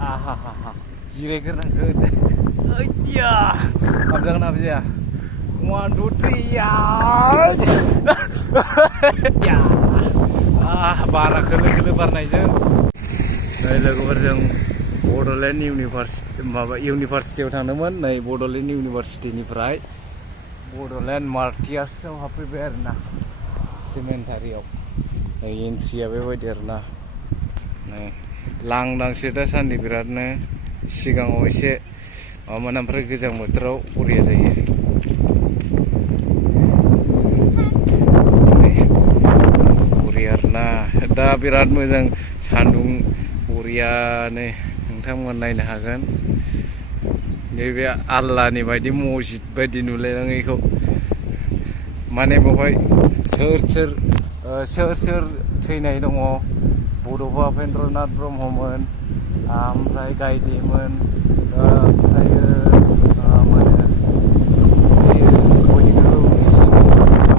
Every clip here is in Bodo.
आहा जिरायग्रोनांगोन ओइया हाबजागोन हाबजाया 1 2 3 या बारा खोलो खोलो बारनायजों नै लोगोफोरजों बड'लेण्ड इउनिभारसिटियाव थांदोंमोन। नै बड'लेण्ड इउनिभारसिटिनिफ्राय बड'लेण्ड मार्टियार्सआव हाबफैबाय आरोना सिमेन्टारियाव। नै एन्ट्रिया बेबायदि आरोना। नै लांदांसो दासान्दि बिरादनो, सिगाङाव एसे माबामोन, ओमफ्राय गोजां बोथोराव बरिया जायो। बरिया आरोना, दा बिराद मोजां सान्दुं बरियानो, नोंथांमोन नायनो हागोन। नैबे आल्लाहनि बायदि मस्जिद बायदि नुलायलाङो बेखौ। माने बेवहाय सोर थैनाय दङ। बड'फा उपेन्द्रनाथ ब्रह्ममोन, ओमफ्राय गायदेमोन, ओमफ्रायो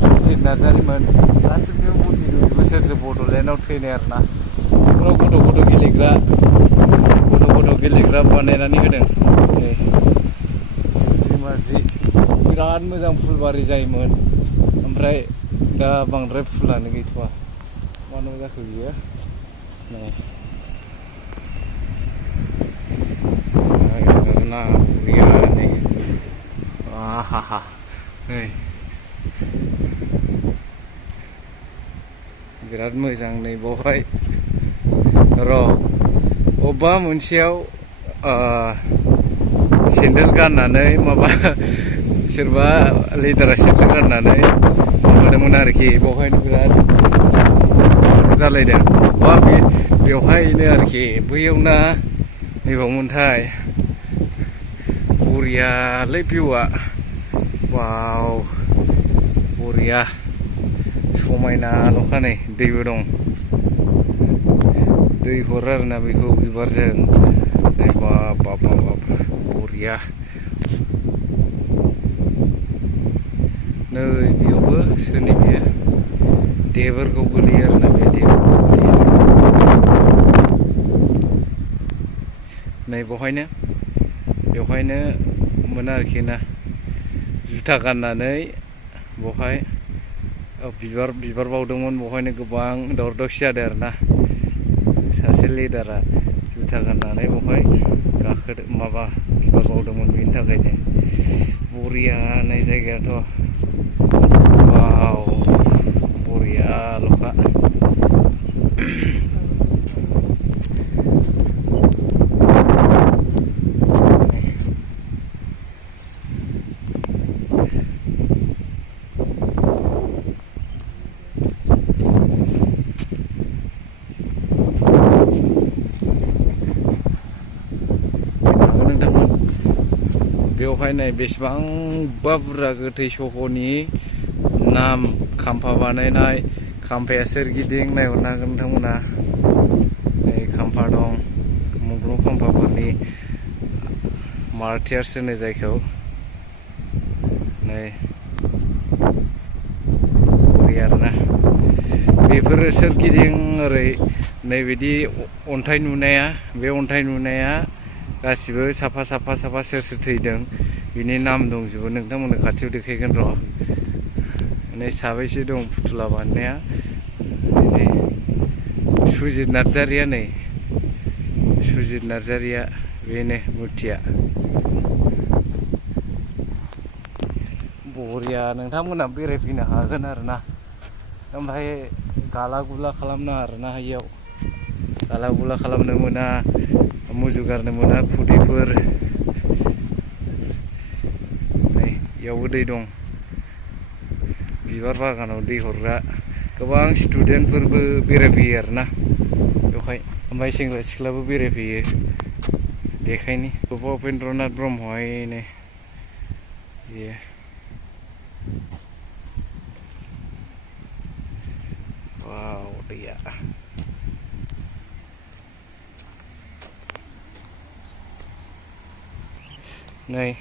सुजित नार्जारिमोन। गासिबो बोसोरसे बड'लेण्डआव थैनाय आरोना। बेफोराव गथ' गेलेग्रा बानायनानै होदों। मार्जि बिराद मोजां फुलबारि जायोमोन, ओमफ्राय दा बांद्राय फुलानो गैथ'वा। मानो जाखो बियो? नै ना बरिया नै आहा नै बिराद मोजां। नै बावहाय अबेबा मोनसेयाव सेन्देल गाननानै सोरबा लिडारा सेन्देल गाननानै माबादोंमोन आरोखि। बेवहायनो बिराद जालायदों। बेवहायनो आरोखि, बैयाव ना नैबावमोनथाय बरियालै भिउआ। वाव बरिया समायनाल'खा। नै दैबो दं, दै हरो आरोना बेखौ बिबारजों। नै बाब बरिया। नै बेयावबो सोरनि बेयो देबोरगाव गोलैयो आरोना। बे नै बेवहायनो मोनो आरोखि ना, जुथा गाननानै बेवहाय बिबार बावदोंमोन। बेवहायनो गोबां दावराव दावसि जादों आरोना। सासे लिडारा जुथा गाननानै बेवहाय बिबार बावदोंमोन। बेनि थाखायनो बरिया नाय जायगायाथ'। वाव बरियाल'खा। बेवहाय नाय बेसेबांबा बुरजा गोथै सहनि नाम खाम्फा बानायनाय। खाम्फाया सोरगिदिं नायहरनो हागोन नोंथांमोना। नै खाम्फा दं, मुंख्लं खाम्फाफोरनि मार्टियार्स होनो जायखौ। नै बरिया आरोना। बेफोरो सोरगिदिं ओरै नैबिदि अन्थाइ नुनाया, बे अन्थाइ नुनाया गासिबो साफा सोर थैदों बिनि नाम दंजोबो। नोंथांमोननो खाथियाव देखायगोन र'। नै साबैसे दं फुथुला बानायनाया। नै सुजित नार्जारिया बेनो मुर्तिया। बरिया, नोंथांमोना बेरायफैनो हागोन आरोना। ओमफ्राय गाला गुला खालामनाङा आरोना। इयाव गाला गुला खालामनो मोना, मुजुगारनो मोना खुदैफोर। नै इयावबो दै दं, बिबार बागानाव दै हरग्रा। गोबां स्टुडेन्टफोरबो बेरायफैयो आरोना बेवहाय। ओमफ्राय सेंग्रा सिख्लाबो बेरायफैयो। देखायनि उपेन्द्रनाथ ब्रह्महायनो बेयो। वाव दैया। नै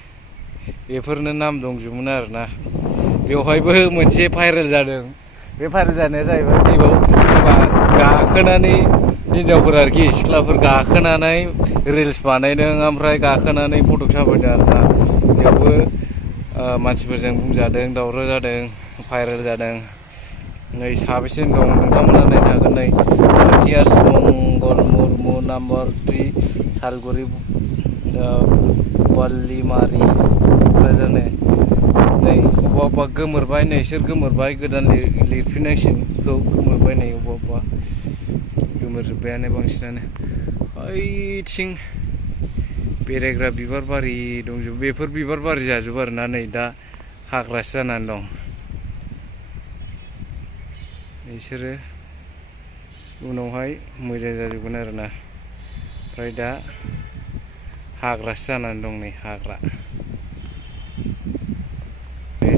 बेफोरनो नाम दंजोबोमोन आरोना। बेवहायबो मोनसे भाइरेल जादों। बे भाइरेल जानाया जाहैबाय नैबाव सोरबा गाखोनानै हिनजावफोर आरोखि सिख्लाफोर गाखोनानै रिल्स बानायदों ओमफ्राय गाखोनानै फट' साफायदों आरोना बेयावबो मानसिफोरजों बुंजादों दावराव जादों भाइरेल जादों नै साबेसे दं नोंथांमोना नायनो हागोन नै टियार्स मंगल मुर्मु नाम्बार 3 सालगुरि बालिमारि क'क्राझार नै अबा गोमोरबाय नै इसोर गोमोरबाय गोदान लिरफिननांसिगोनखौ गोमोरबाय नै अबा गोमोरजोब्बायानो बांसिनानो ओइथिं बेरायग्रा बिबार बारि दंजोबो बेफोर बिबार बारि जाजोबो आरोना नै दा हाग्रासो जानानै दं बिसोरो उनावहाय मोजां जाजोबगोन आरोना ओमफ्राय दा हाग्रासो जानानै दं नै हाग्रा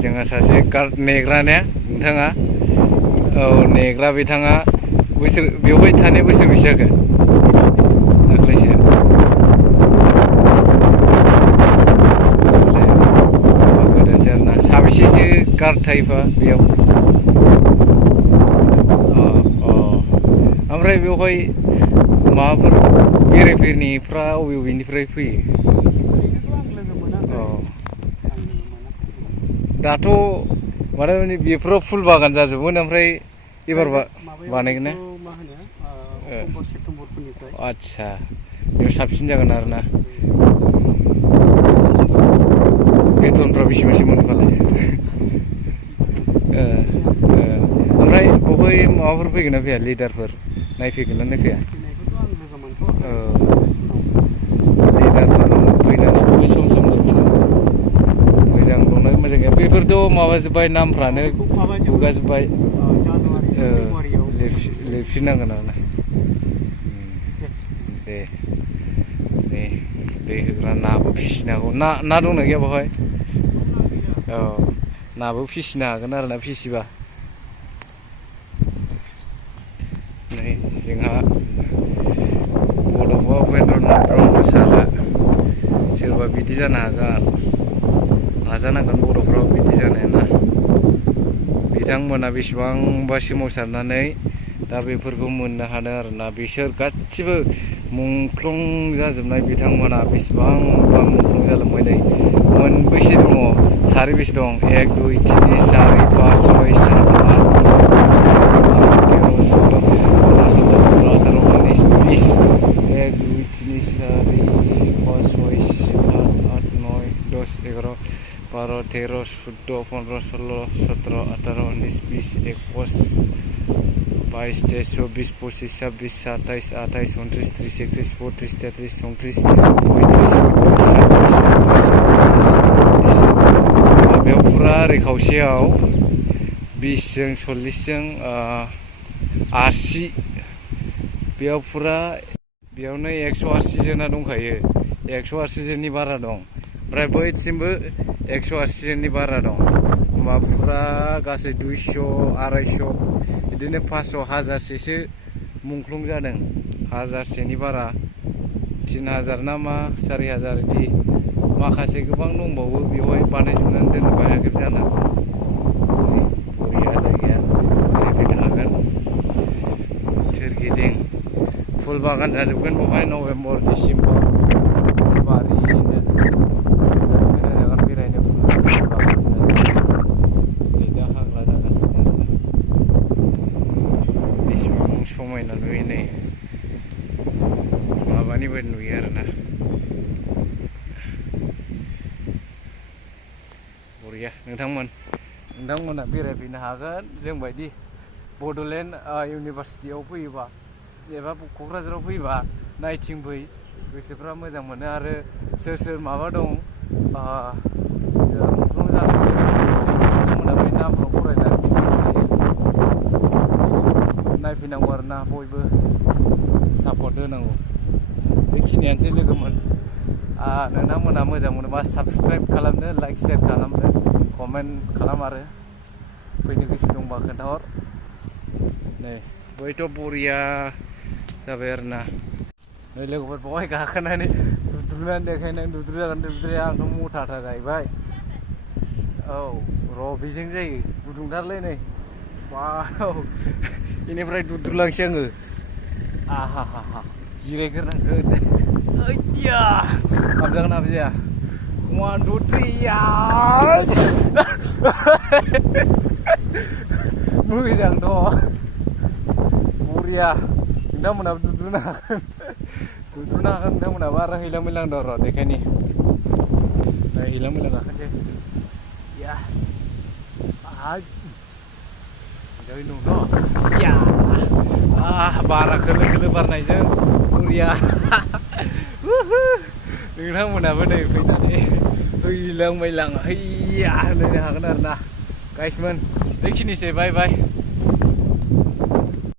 जोंहा सासे गार्ड नेग्रा ने नोंथाङा औ नेग्रा बिथाङा बोसोर बेवहाय थानाया बोसोर बेसे जाखो दाख्लैसो गोदानसो आरोना साबेसेसो गार्ड थायोफा बेयाव ओमफ्राय बेवहाय माबाफोर बेरायफैनायफ्रा अबेनिफ्राय फैयो दाथ' माने बेफोराव फुल बागान जाजोबगोन ओमफ्राय एबार बानायगोन ना आदसा बेयाव साबसिन जागोन आरोना बेथनफ्रा बेसेबांसो मोनोफालाय ओमफ्राय बबेहाय माबाफोर फैगोन ना फैया लिडारफोर नायफैगोन ना नायफैया लिडारफोर फैनानै बबे सम सम नायफैनांगौ मोजां दंना मोजां गैया बेफोरथ' माबाजोब्बाय नामफ्रानो गुगाजोब्बाय लिरफिननांगोन आरोना दै होग्रा नाबो फिसिनांगौ ना दंना गैया बेवहाय औ नाबो फिसिनो हागोन आरोना फिसिबा नै जोंहा बड'फा उपेन्द्रनाथ ब्रह्म सारआ सोरबा बिदि जानो हागोन नाजानांगोन बर'फ्राव बिदि जानायाना बिथांमोना बेसेबांबा सोमावसारनानै दा बेफोरखौ मोननो हादों आरोना बिसोर गासिबो मुंख्लं जाजोबनाय बिथांमोना बेसेबांबा मुंख्लं जालांबाय नै मोनबेसे दङ सारिबेसे दं 1 2 3 4 5 6 7 8 12 13 14 15 16 17 18 19 20 21 22 23 24 25 26 27 28 29 30 31 32 33 34 35 बेयाव फुरा ओरै खावसेयाव 20जों 40जों 80 बेयाव फुरा बेयावनो 180 जोना दंखायो 180 जोननि बारा दं ओमफ्राय बैथिंबो 180 जोननि बारा दं होमबा फुरा गासै 200 250 बिदिनो 500 1000सेसो मुंख्लं जादों 1000सेनि बारा 3000 ना मा 4000 बिदि माखासे गोबां दंबावो बेवहाय बानायजोबनानै दोननोबो हायाखै जानो हागौ बरिया जायगाया फैनो हागोन सोरगिदिं फुल बागान जाजोबगोन बेवहाय नभेम्बर डिसेम्बर बारिनो बेरायनो फुल बागान दा हाग्रा जागासिनो आरोना बेसेबां समायना नुयो नै माबानि बायदि नुयो आरोना बरिया नोंथांमोना बेरायफैनो हागोन जोंबायदि बड'लेण्ड इउनिभारसिटियाव फैयोबा एबा क'क्राझाराव फैयोबा नायथिंफै गोसोफ्रा मोजां मोनो आरो सोर सोर माबा दं मुंख्लं जानाय बिथांमोना बै नामफ्राव फरायनानै मिथिनो हायो नायफैनांगौ आरोना बयबो सापर्ट होनांगौ बेखिनियानोसै लोगोमोन नोंथांमोना मोजां मोनोबा साबसक्राइब खालामदो लाइक शेयार खालामदो कमेन्ट खालाम आरो फैनो गोसो दंबा खोन्थाहर नै बैथ' बरिया जाबाय आरोना नै लोगोफोर बेवहाय गाखोनानै दुद्रुनानै देखायनाय दुद्रु जागोन दुद्रुया आंथ' मथाथार जाहैबाय औ र' बेजों जायो गुदुंथारलै नै वाव बेनिफ्राय दुद्रुलांसै आङो आहा जिरायग्रोनांगोन ओइया हाबजागोन हाबजाया 1 2 3 या मोजांथ' बरिया नोंथांमोनाबो दुद्रुनो हागोन नोंथांमोनाबो आरो हैलां मैलां दं र' देखायनि हैलां मैलां गाखोनोसै या जै दं न' या बारा खोलो खोलो बारनायजों बरिया नोंथांमोनाबो नै फैनानै हैलां मैलां हैया होनलायनो हागोन आरो ना गाइसमोन बेखिनिसै बाय बाय